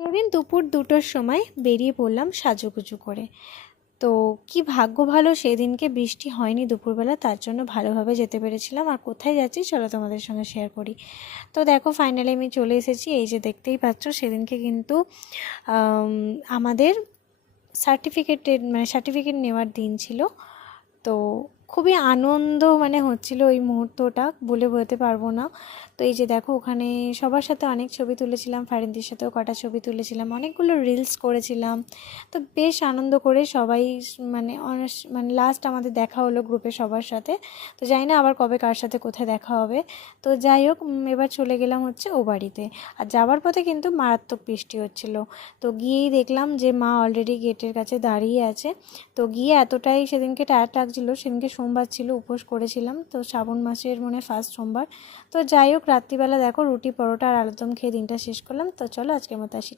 সেদিন দুপুর দুটোর সময় বেরিয়ে পড়লাম সাজুগুজু করে। তো কি ভাগ্য ভালো সেদিনকে বৃষ্টি হয়নি দুপুরবেলা, তার জন্য ভালোভাবে যেতে পেরেছিলাম। আর কোথায় যাচ্ছি চলো তোমাদের সঙ্গে শেয়ার করি। তো দেখো ফাইনালি আমি চলে এসেছি, এই যে দেখতেই পাচ্ছ সেদিনকে কিন্তু আমাদের সার্টিফিকেটের মানে সার্টিফিকেট নেওয়ার দিন ছিল। তো খুবই আনন্দ মানে হচ্ছিল ওই মুহূর্তটা, বলে বোঝাতে পারব না। তো এই যে দেখো, ওখানে সবার সাথে অনেক ছবি তুলেছিলাম, ফারিনদির সাথেও কটা ছবি তুলেছিলাম, অনেকগুলো রিলস করেছিলাম। তো বেশ আনন্দ করে সবাই মানে মানে লাস্ট আমাদের দেখা হলো গ্রুপে সবার সাথে। তো জানি না আবার কবে কার সাথে কোথায় দেখা হবে। তো যাই হোক এবার চলে গেলাম হচ্ছে ও বাড়িতে। আর যাওয়ার পথে কিন্তু মারাত্মক বৃষ্টি হচ্ছিল। তো গিয়েই দেখলাম যে মা অলরেডি গেটের কাছে দাঁড়িয়ে আছে। তো গিয়ে এতটাই সেদিনকে টায়ার লাগছিল, সেদিনকে সোমবার ছিল, উপোস করেছিলাম। তো শ্রাবণ মাসের মনে ফার্স্ট সোমবার। তো যাই হোক, রাত্রিবেলা দেখো রুটি, পরোটা আর আলুদম খেয়ে দিনটা শেষ করলাম। তো চলো আজকের মতো আসি।